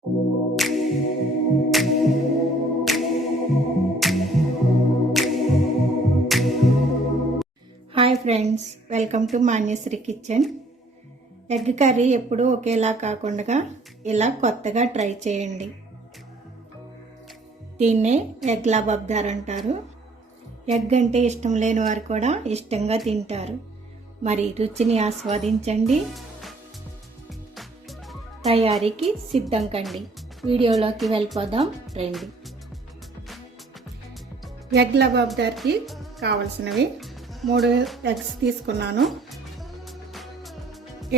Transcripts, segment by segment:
Hi friends, welcome to Manyashri kitchen. Egg curry ఎప్పుడూ ఒకేలా కాకుండా ఇలా కొత్తగా ట్రై చేయండి. దీన్నే ఎగ్ లబాబ్దార్ అంటారు. ఎగ్ అంటే ఇష్టం లేని వారు కూడా ఇష్టంగా తింటారు. మరి రుచిని ఆస్వాదించండి. తయారీకి సిద్ధం కండి. వీడియోలోకి వెళ్ళిపోదాం రండి. ఎగ్ లబాబ్దార్కి కావలసినవి 3 ఎగ్స్ తీసుకున్నాను.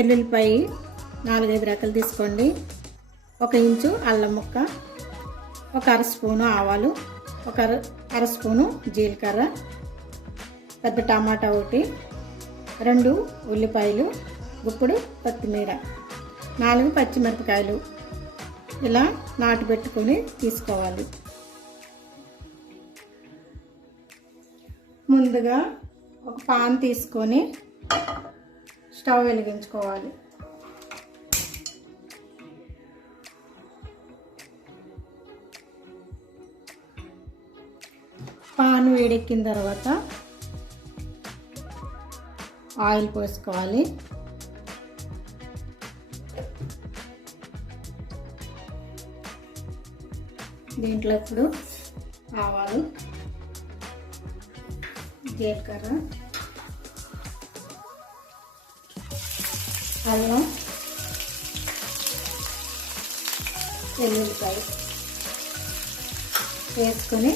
ఎల్లుల్లిపాయ 4-5 రెక్కలు తీసుకోండి. 1 ఇంచు అల్లం ముక్క, 1 అర స్పూను ఆవాలు, 1 అర స్పూను జీలకర్ర, పెద్ద టమాటా 1, 2 ఉల్లిపాయలు, గుప్పుడు కొత్తిమీర, 4 పచ్చిమిరపకాయలు ఇలా నాటు పెట్టుకొని తీసుకోవాలి. ముందుగా ఒక పాన్ తీసుకొని స్టవ్ వెలిగించుకోవాలి. పాన్ వేడెక్కిన తర్వాత ఆయిల్ పోసుకోవాలి. దీంట్లో ఇప్పుడు ఆవాలు, జీలకర్ర, అల్లం, వెల్లుల్లిపాయ వేసుకొని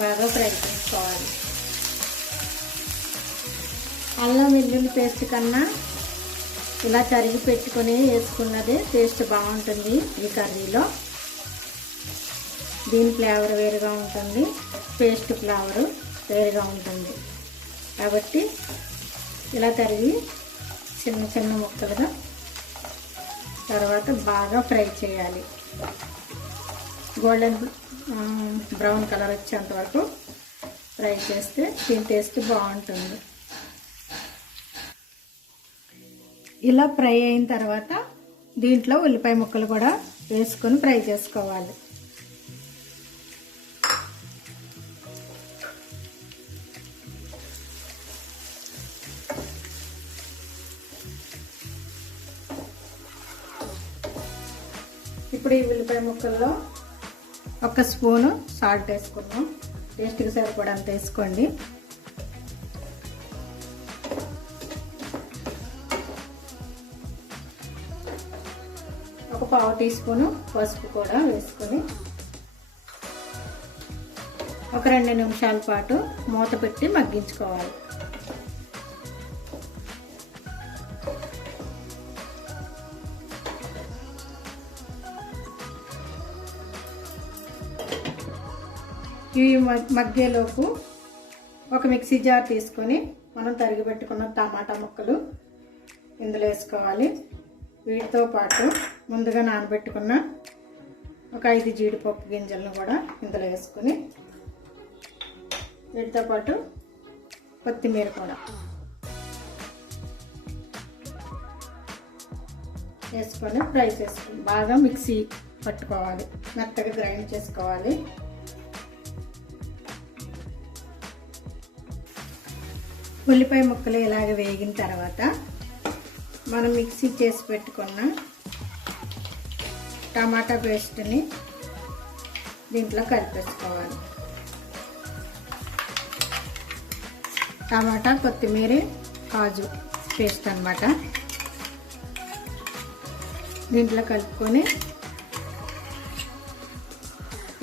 బాగా ఫ్రై చేసుకోవాలి. అల్లం వెల్లుల్లి పేస్ట్ కన్నా ఇలా తరిగి పెట్టుకొని వేసుకున్నదే టేస్ట్ బాగుంటుంది. ఈ కర్రీలో దీని ఫ్లేవర్ వేరుగా ఉంటుంది, పేస్ట్ ఫ్లేవర్ వేరుగా ఉంటుంది. కాబట్టి ఇలా తరిగి చిన్న చిన్న ముక్కలుగా తర్వాత బాగా ఫ్రై చేయాలి. గోల్డెన్ బ్రౌన్ కలర్ వచ్చేంత వరకు ఫ్రై చేస్తే దీని టేస్ట్ బాగుంటుంది. ఇలా ఫ్రై అయిన తర్వాత దీంట్లో ఉల్లిపాయ ముక్కలు కూడా వేసుకొని ఫ్రై చేసుకోవాలి. ఇప్పుడు ఈ ఉల్లిపాయ ముక్కల్లో 1 స్పూను సాల్ట్ వేసుకున్నాం. టేస్ట్కి సరిపడంత వేసుకోండి. ఒక 1/2 టీ స్పూను పసుపు కూడా వేసుకొని ఒక 2 నిమిషాల పాటు మూత పెట్టి మగ్గించుకోవాలి. ఈ మగ్గేలోపు ఒక మిక్సీ జార్ తీసుకొని మనం తరిగి పెట్టుకున్న టమాటా ముక్కలు ఇందులో వేసుకోవాలి. వీటితో పాటు ముందుగా నానబెట్టుకున్న ఒక 5 జీడిపప్పు గింజలను కూడా ఇందులో వేసుకొని వీటితో పాటు కొత్తిమీర కూడా వేసుకొని ఫ్రై చేసుకొని బాగా మిక్సీ పట్టుకోవాలి, మెత్తగా గ్రైండ్ చేసుకోవాలి. ఉల్లిపాయ ముక్కలు ఇలాగ వేగిన తర్వాత మనం మిక్సీ చేసి పెట్టుకున్న టమాటా పేస్ట్ని దీంట్లో కలిపేసుకోవాలి. టమాటా, కొత్తిమీర, కాజు పేస్ట్ అన్నమాట. దీంట్లో కలుపుకొని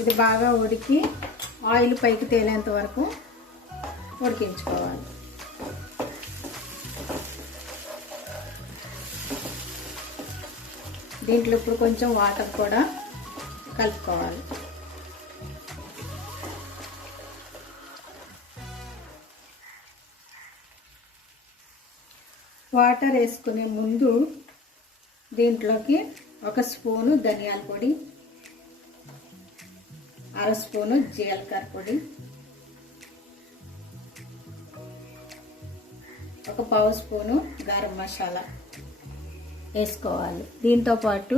ఇది బాగా ఉడికి ఆయిల్ పైకి తేలేంత వరకు ఉడికించుకోవాలి. దీంట్లో ఇప్పుడు కొంచెం వాటర్ కూడా కలుపుకోవాలి. వాటర్ వేసుకునే ముందు దీంట్లోకి 1 స్పూను ధనియాల పొడి, 1/2 స్పూను జీలకర్ర పొడి, 1 పావు స్పూను గరం మసాలా వేసుకోవాలి. దీంతో పాటు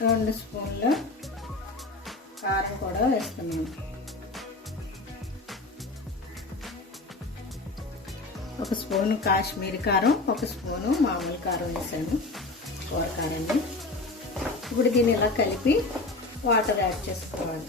2 స్పూన్లు కారం కూడా వేస్తున్నాను. 1 స్పూను కాశ్మీరీ కారం, 1 స్పూను మామూలు కారం వేసాను, కూర కారాన్ని. ఇప్పుడు దీన్ని ఇలా కలిపి వాటర్ యాడ్ చేసుకోవాలి.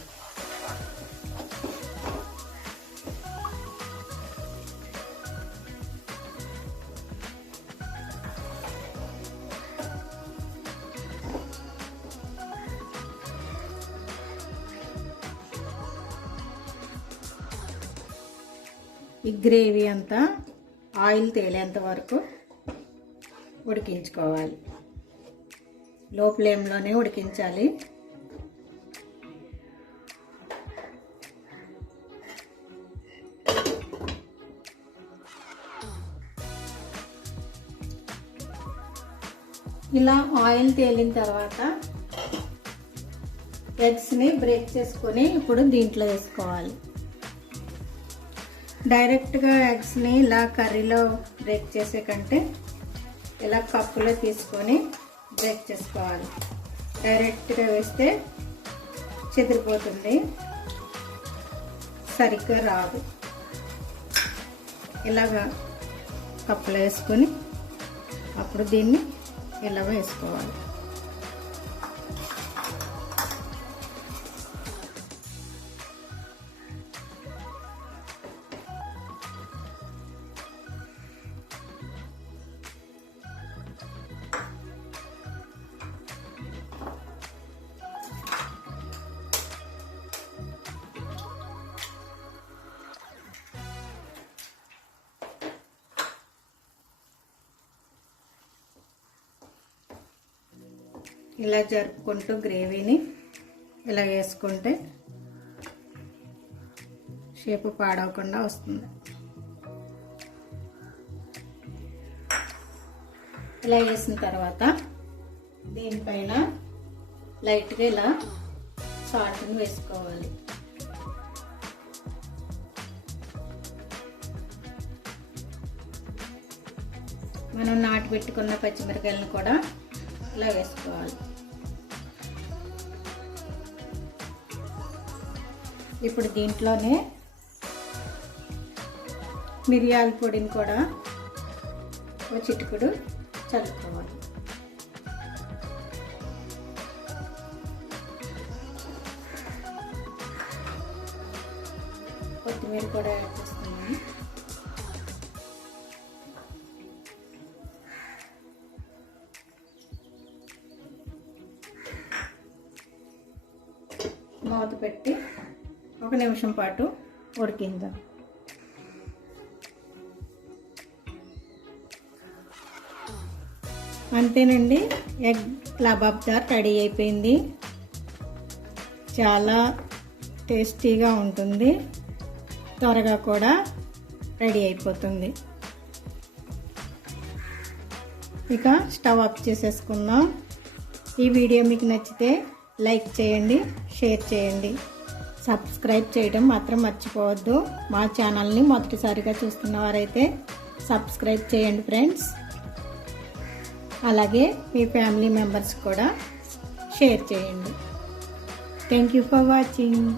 ఈ గ్రేవీ అంతా ఆయిల్ తేలేంత వరకు ఉడికించుకోవాలి. లో ఫ్లేమ్లోనే ఉడికించాలి. ఇలా ఆయిల్ తేలిన తర్వాత ఎగ్స్ని బ్రేక్ చేసుకొని ఇప్పుడు దీంట్లో వేసుకోవాలి. డైరెక్ట్గా ఎగ్స్ని ఇలా కర్రీలో బ్రేక్ చేసే కంటే ఇలా కప్పులో తీసుకొని బ్రేక్ చేసుకోవాలి. డైరెక్ట్గా వేస్తే చెదిరిపోతుంది, సరిగ్గా రాదు. ఇలాగా కప్పులో వేసుకొని అప్పుడు దీన్ని ఇలా వేసుకోవాలి. ఇలా జరుపుకుంటూ గ్రేవీని ఇలా వేసుకుంటే షేపు పాడవకుండా వస్తుంది. ఇలా వేసిన తర్వాత దీనిపైన లైట్గా ఇలా సాల్ట్ని వేసుకోవాలి. మనం నాటి పెట్టుకున్న పచ్చిమిరకాయలను కూడా ఇలా వేసుకోవాలి. ఇప్పుడు దీంట్లోనే మిరియాల పొడిని కూడా ఒక చిటికెడు చల్లుకోవాలి. కొత్తిమీర కూడా యాడ్ చేస్తున్నాను. మూత పెట్టి 1 నిమిషం పాటు ఉడికిందాం. అంతేనండి, ఎగ్ కబాబ్దార్ రెడీ అయిపోయింది. చాలా టేస్టీగా ఉంటుంది, త్వరగా కూడా రెడీ అయిపోతుంది. ఇక స్టవ్ ఆఫ్ చేసేసుకుందాం. ఈ వీడియో మీకు నచ్చితే లైక్ చేయండి, షేర్ చేయండి, సబ్స్క్రైబ్ చేయడం మాత్రం మర్చిపోవద్దు. మా ఛానల్ని మొదటిసారిగా చూస్తున్న వారైతే సబ్స్క్రైబ్ చేయండి ఫ్రెండ్స్. అలాగే మీ ఫ్యామిలీ మెంబర్స్ కూడా షేర్ చేయండి. Thank you for watching.